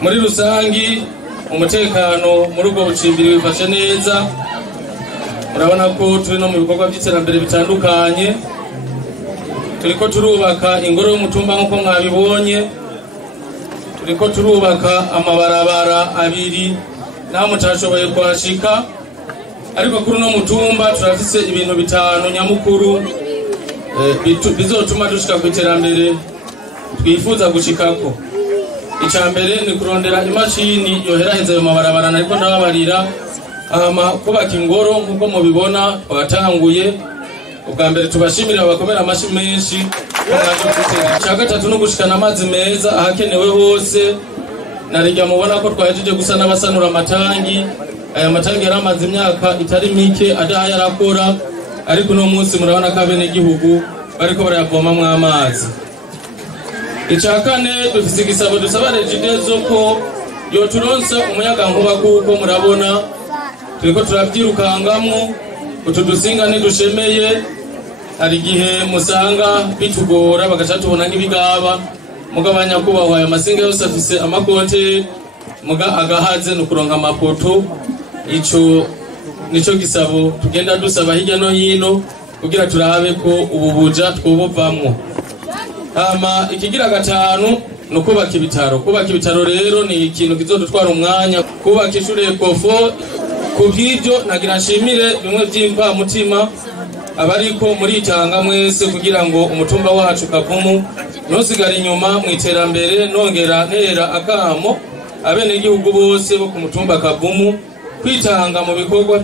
muri rusangi umutekano muri ubwo bucimbiri wifashe neza. Urabona ko turi no mu bikorwa by'iterambere bitandukanye, turiko turubaka ingoro y'umutumba nk'uko mwabibonye, turiko turubaka amabarabara abiri naho mutashoboye kuhashika, ariko kuri no mutumba turafise ibintu bitanu nyamukuru bizotuma dushika ku iterambere twifuza gushikako. Icambere ni kurondera imashini yoheraheza ayo mabarabara ariko ndababarira, kubaka ingoro nk'uko mubibona twatanguye. Ubwa mbere tubashimira abakomera amashi menshi. Icya gatatu no gushikana amazi meza ahakenewe hose, narijya mubona ko twahejeje gusa n'abasanura amatangi. Aya matangi yari amaze imyaka itari mike adaha yarakora, ariko no munsi murabona ko abene gihugu bariko barayavomamwo amazi. Icya kane dufise igisabo dusaba Regideso ko yoturonsa umuyagankuba kuko murabona turiko turavyirukangamwo, utu dusinga ntidushemeye, hari igihe musanga bitugora bagaca tubona nk'ibigaba, muga nyakubahwa aya masinga yose afise amakote, muga agahaze no kuronka amapoto. Ico nico gisabo tugenda dusaba hirya no hino kugira turabe ko ubu buja twobovamwo. Ikigira gatanu no kubaka ibitaro rero ni ikintu kizodutwara umwanya kubaka ishure Ecofo kubw'ibyo nagira nshimire bimwe by'impa mutima abariko muri itanga mwese kugira ngo umutumba wacu Kavumu nosigara inyuma mu iterambere nongera ntera akamo abene igihugu bose bo ku mutumba Kavumu kwitanga mu bikorwa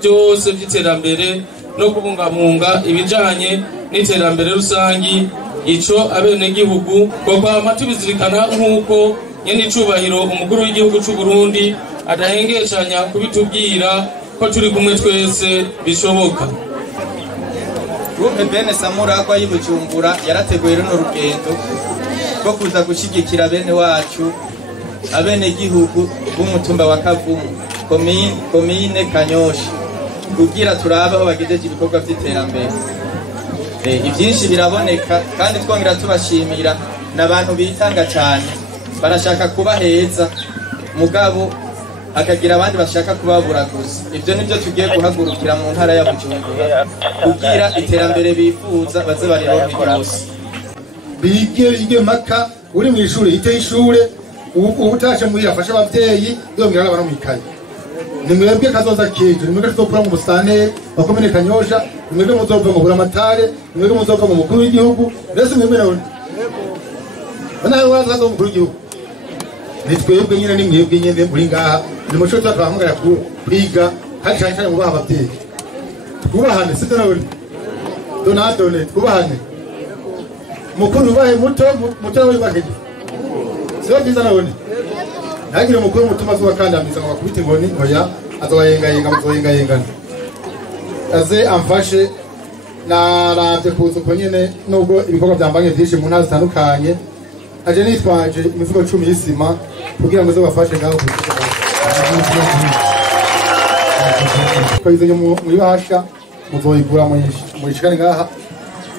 byose by'iterambere no kubungabunga ibijanye n'iterambere rusangi ico abene igihugu koko amatubizirikana nkuko nyene icubahiro umukuru w'igihugu c'u Burundi adahengeshanya kubitubwira ko turi kumwe twese bishoboka. Groupe Bene Samuragwa y'Ibujumbura yarateguye runo rugendo rwo kuza gushigikira bene wacu abene igihugu b'umutumba wa Kavumu komine Kanyosha kugira turabe aho bagejeje ibikorwa by'iterambere. Ibyinshi biraboneka kandi twongera tubashimira n'abantu bitanga cyane barashaka kuba heza mugabo akagira abandi bashaka kubabura gusa. Ibyo nibyo tugiye guhagurukira mu ntara ya Bujumbura kugira iterambere bifuza baze barironke rwose. Bige maka uri mu ishuri ite ishure ubutaje muri afasha abavyeyi yongera abana mu ikaye. Nimwebwe kazoza kejo nimwebwe tuzopura mu busane bakomene Kanyosha nimwebwe muzopura mu buramatare nimwebwe muzopura mu mukuru w'igihugu rese mwebwe nawe bana waza mu mukuru w'igihugu nitwebwe nyine nimwebwe nyene muri ngaha ni muco twahamagara kwiga kandi cyane mu abavyeyi twubahane sito nawe donatone twubahane mukuru ubahe muto nawe baheje sio byiza nawe nagire mukuru mutuma zuba kandamiza ngo bakubite ngoni oya azoyenga aze amfashe naravye kuza uko nyene nubwo ibikorwa byambanye vyinshi mu ntara zitandukanye aje nitwaje imifuko 10 y'isima kugira ngo zobafashe ngaho ko izo mu ibasha muzoyigura mu ishikani ngaha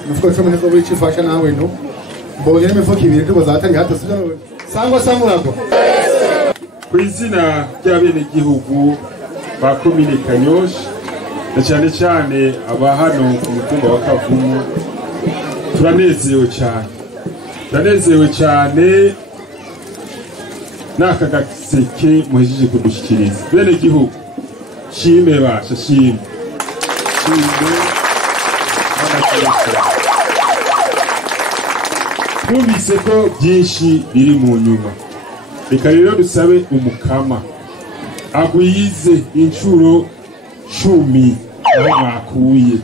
imifuko 10 nizo bicifasha nawe no mbonye n'imifuko 2 tuko zatari hato sangwa Samuragwa kw'izina ry'abene igihugu ba komine Kanyosha na cyane cyane aba hano ku mutumba wa Kavumu turanezerewe cyane n'aka gaseke muhejeje kudushikiriza bene igihugu shime basha shime twumvise ko byinshi biri mu nyuma reka rero dusabe umukama agwize inshuro 10 aho mwakuye